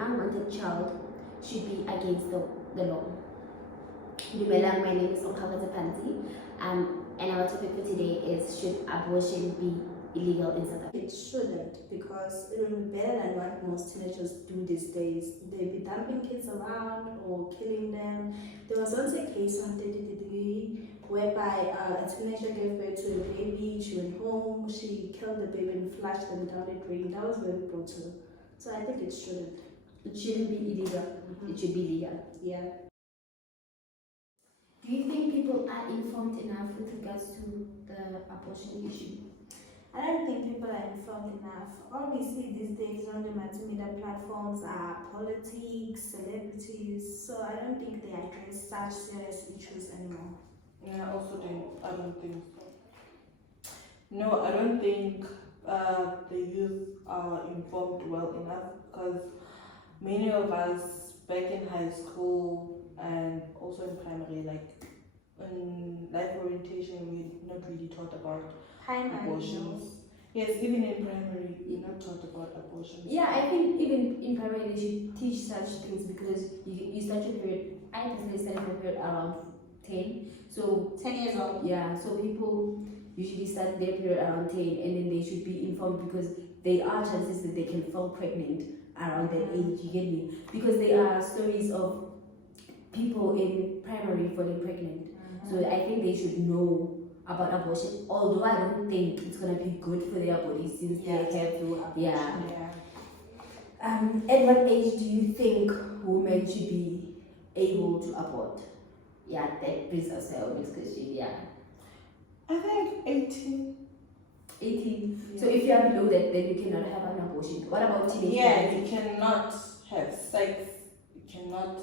unwanted child should be against the law. Dumelang, my name is Okawata Panzi, and our topic for today is, should abortion be illegal in South Africa? It shouldn't, because it will be better than what most teenagers do these days. They'll be dumping kids around or killing them. There was once a case on TTTV whereby a teenager gave birth to a baby, she went home, she killed the baby and flushed them down the drain. That was very brutal. So I think it shouldn't. It shouldn't be illegal. It should be legal. Yeah. Do you think people are informed enough with regards to the abortion issue? I don't think people are informed enough. All we see these days on the multimedia platforms are politics, celebrities, so I don't think they address such serious issues anymore. Yeah, I don't think so. No, I don't think the youth are informed well enough, because many of us back in high school and also in primary, like in life orientation, we're not really taught about abortions. Yes, even in primary, we're not taught about abortions. Yeah, I think even in primary they should teach such things, because you start your period. I personally started my period around 10. So 10 years old. Yeah, so people usually start their period around 10, and then they should be informed, because there are chances that they can fall pregnant around that age. You get me? Because there are stories of people in primary falling pregnant. So I think they should know about abortion, although I don't think it's gonna be good for their bodies, since they have at what age do you think women should be able to abort? Yeah, that brings us to our next question. Yeah, I think 18. 18. Yeah. So if you are below that, then you cannot have an abortion. What about teenage? Yeah, you cannot have sex. You cannot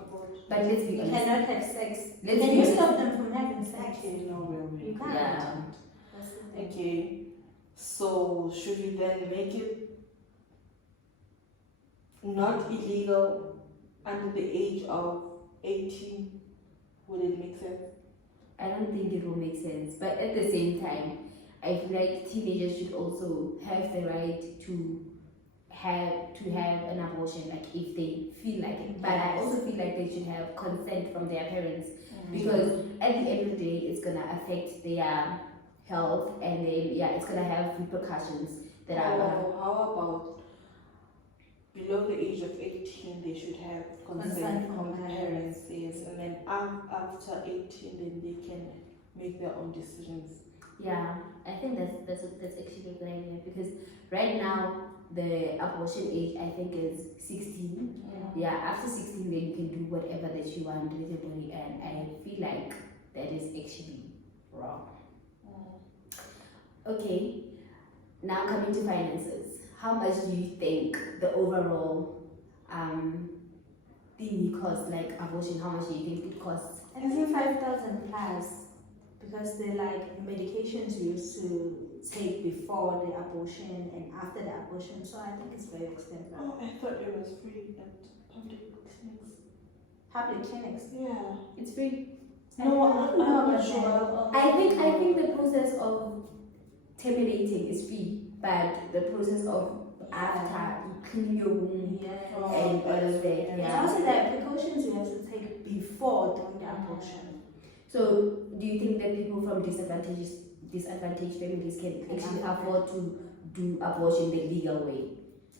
abort. But let's be You honest. cannot have sex. Let's Can be you honest. stop them from having sex? Okay, no, really. You can't. Yeah. That's the thing. Okay, so should we then make it not illegal under the age of 18? Would it make sense? I don't think it will make sense. But at the same time, I feel like teenagers should also have the right to have an abortion, like if they feel like it. But I also feel like they should have consent from their parents, because at the end of the day, it's gonna affect their health, and then it's gonna have repercussions that are gonna. How about below the age of 18, they should have consent from the parents, yes, and then after 18, then they can make their own decisions. Yeah, I think that's actually a good idea, because right now the abortion age, I think, is 16. Yeah, after 16 then you can do whatever that you want with your body, and I feel like that is actually wrong. Okay, now coming to finances. How much do you think the overall thing costs, like abortion? How much do you think it costs? I think 5,000 plus, because they're like medications you used to take before the abortion and after the abortion, so I think it's very expensive. Oh, I thought it was free at public clinics. Public clinics. Yeah. It's free. No, I'm not but sure. I think the process of terminating is free, but the process of after you clean your womb and all of that, And also the precautions you have to take before doing the abortion. So do you think that people from disadvantaged families can actually afford to do abortion the legal way?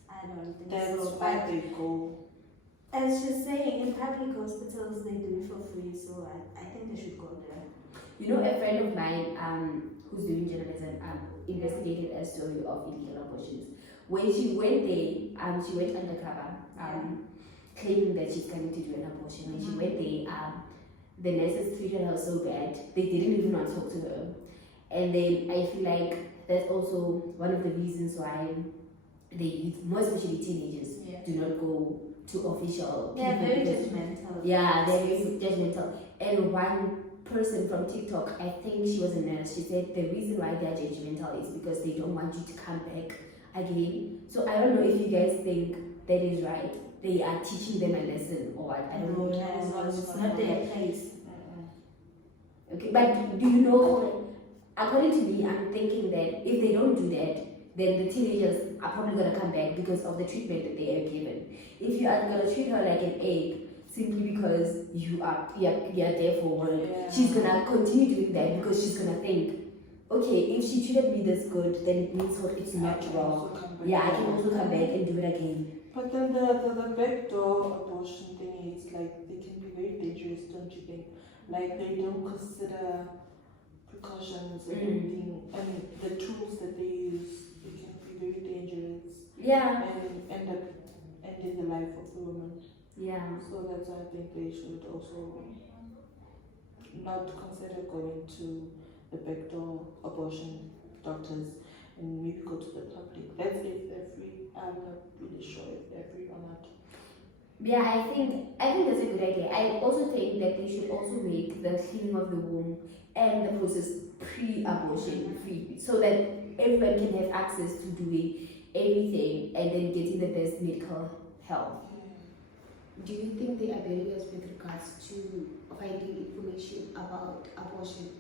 I don't think That's so. why But they go. as she's saying, in public hospitals they do it for free, so I think they should go there. You know, a friend of mine who's doing journalism investigated a story of illegal abortions. When she went there, she went undercover, claiming that she's coming to do an abortion. When she went there, the nurses treated her so bad, they didn't even want to talk to her. And then I feel like that's also one of the reasons why more especially teenagers, do not go to official They're people, very because- judgmental. Yeah, they're very judgmental. And one person from TikTok, I think she was a nurse, she said the reason why they're judgmental is because they don't want you to come back again. So I don't know if you guys think that is right. They are teaching them a lesson or what. I don't know. It's not their place. Okay, but do you know, according to me, I'm thinking that if they don't do that, then the teenagers are probably gonna come back because of the treatment that they are given. If you are gonna treat her like an egg simply because you are there for work, she's gonna continue doing that because she's gonna think, okay, if she treated me this good, then it means what it's natural. Yeah, I can also come back and do it again. But then the backdoor abortion thing is like they can be very dangerous, don't you think? Like they don't consider precautions and everything, and the tools that they use, it can be very dangerous. Yeah. And end up ending the life of the woman. Yeah. So that's why I think they should also not consider going to the backdoor abortion doctors and maybe go to the public. That's if they're free. I'm not really sure if they're free or not. Yeah, I think that's a good idea. I also think that they should also make the cleaning of the womb and the process pre-abortion free, so that everyone can have access to doing everything and then getting the best medical help. Do you think there are barriers with regards to finding information about abortion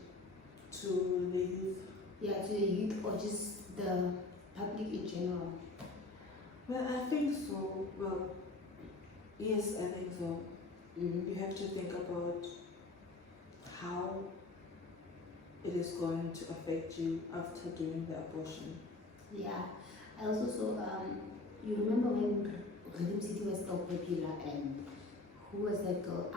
To the youth. Yeah, to the youth or just the public in general? Well, I think so. Well, yes, I think so. You have to think about how it is going to affect you after doing the abortion. Yeah, I also saw, you remember when Rhythm City was so popular and who was that girl?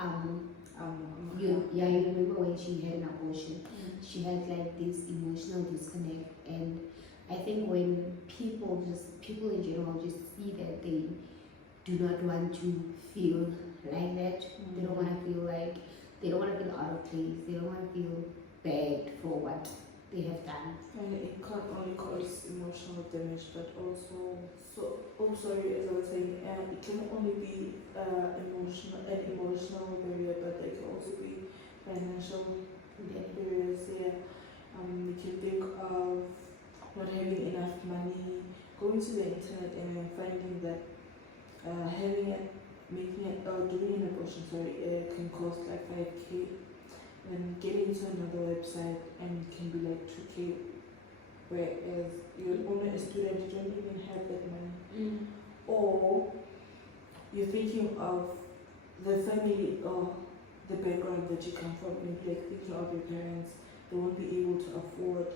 You remember when she had an abortion? She had like this emotional disconnect, and I think when people in general just see that they do not want to feel like that, they don't want to feel out of place, they don't want to feel bad for what they have done. And it can't only cause emotional damage, but also, as I was saying, it can only be an emotional barrier, but it can also be financial barriers. Yeah, you can think of not having enough money, going to the internet and finding that doing an abortion, can cost like 5K. And getting into another website and it can be like 2K, whereas you're only a student, you don't even have that money. Or you're thinking of the family or the background that you come from, maybe like thinking of your parents, they won't be able to afford,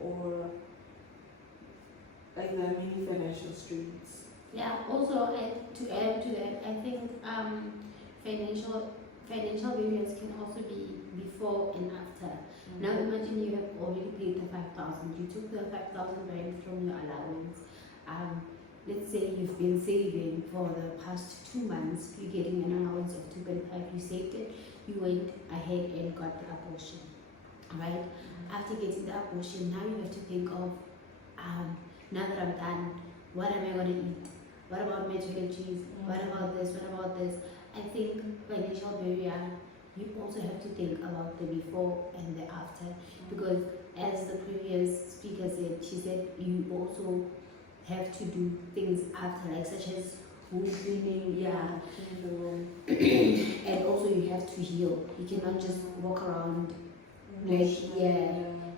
or like there are many financial streams. Yeah, also to add to that, I think financial barriers can also be before and after. Now imagine you have already paid the 5,000. You took the 5,000 rand from your allowance. Let's say you've been saving for the past 2 months. You're getting an allowance of 2.5. You saved it. You went ahead and got the abortion, right? After getting the abortion, now you have to think of, now that I'm done, what am I gonna eat? What about my toiletries? What about this? What about this? I think financial barrier, you also have to think about the before and the after, because as the previous speaker said, she said you also have to do things after, like such as home cleaning, and also you have to heal. You cannot just walk around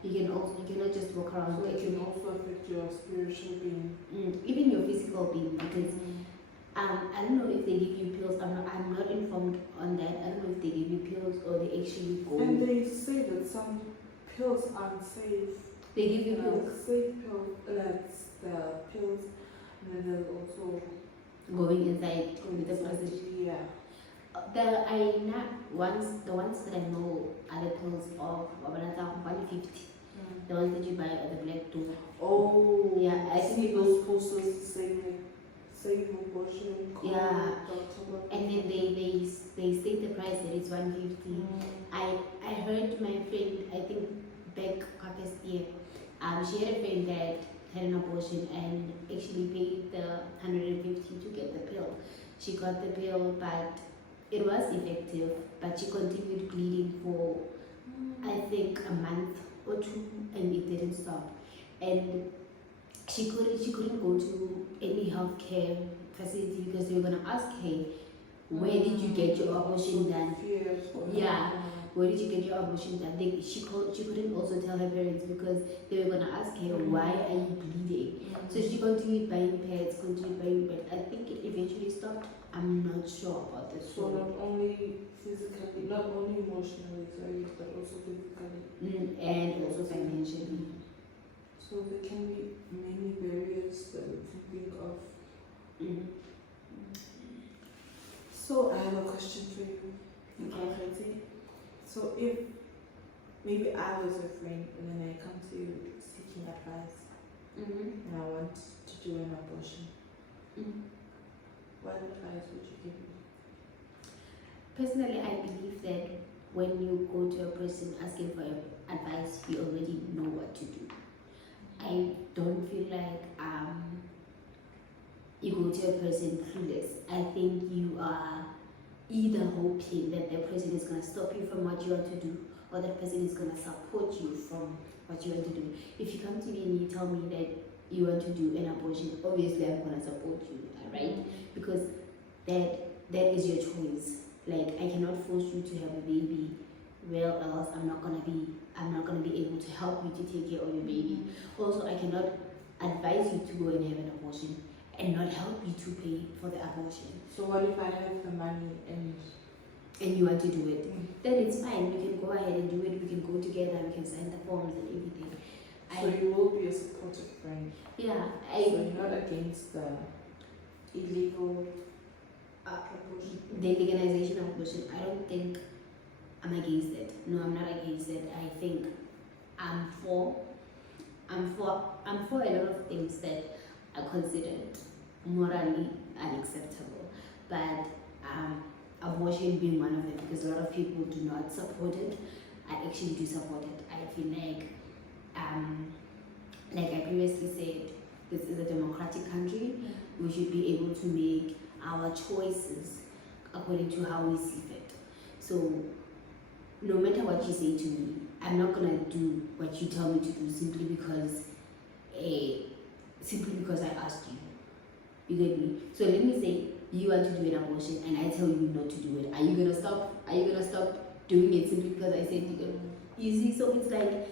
you cannot just walk around. So it can also affect your spiritual being, even your physical being, because I don't know if they give you pills. I'm not informed on that. I don't know if they give you pills or they actually go. and they say that some pills aren't safe. They give you pills. Safe pills, that's the pills, and then there's also Going inside with the process. Yeah. The ones that I know are the pills of 150. The ones that you buy at the black door. Oh. Yeah, I see those posters saying like save abortion. Yeah. And then they state the price that it's 150. I heard my friend, I think back year, she had a friend that had an abortion and actually paid the 150 to get the pill. She got the pill, but it was effective, but she continued bleeding for I think a month or 2, and it didn't stop. And she couldn't go to any healthcare facility because they were gonna ask her, where did you get your abortion done? Yeah. where did you get your abortion done? She couldn't also tell her parents because they were gonna ask her, why are you bleeding? So she continued buying pads, but I think it eventually stopped. I'm not sure about this. So not only physically, not only emotionally, sorry, but also physically. And also financially. So there can be many barriers that we can think of. So I have a question for you. Okay. So if maybe I was a friend and then I come to you seeking advice and I want to do an abortion, what advice would you give me? Personally, I believe that when you go to a person asking for advice, you already know what to do. I don't feel like you go to a person clueless. I think you are either hoping that the person is going to stop you from what you want to do, or that person is going to support you from what you want to do. If you come to me and you tell me that you want to do an abortion, obviously I'm going to support you, right? Because that is your choice. Like, I cannot force you to have a baby, well else I'm not gonna be able to help you to take care of your baby. Also, I cannot advise you to go and have an abortion and not help you to pay for the abortion. So what if I have the money and you want to do it? Then it's fine. We can go ahead and do it. We can go together. We can sign the forms and everything. So you will be a supportive friend. Yeah. So you're not against the illegal abortion. The legalization of abortion. I don't think I'm against it. No, I'm not against it. I think I'm for a lot of things that are considered morally unacceptable, but abortion being one of them, because a lot of people do not support it. I actually do support it. I feel like I previously said, this is a democratic country. We should be able to make our choices according to how we see fit. So no matter what you say to me, I'm not gonna do what you tell me to do simply because I asked you. You get me? So let me say you want to do an abortion and I tell you not to do it. Are you gonna stop? Are you gonna stop doing it simply because I said you don't? You see, so it's like,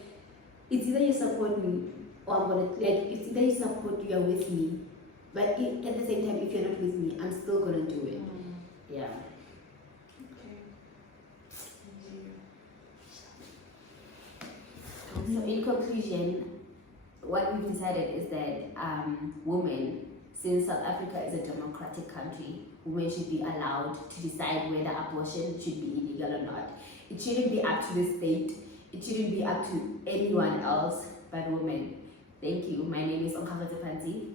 it's either you support me or I'm gonna, it's either you support, you are with me, but at the same time, if you're not with me, I'm still gonna do it. Yeah. So in conclusion, what we've decided is that women, since South Africa is a democratic country, women should be allowed to decide whether abortion should be illegal or not. It shouldn't be up to the state. It shouldn't be up to anyone else but women. Thank you. My name is Onkhaza Panzi.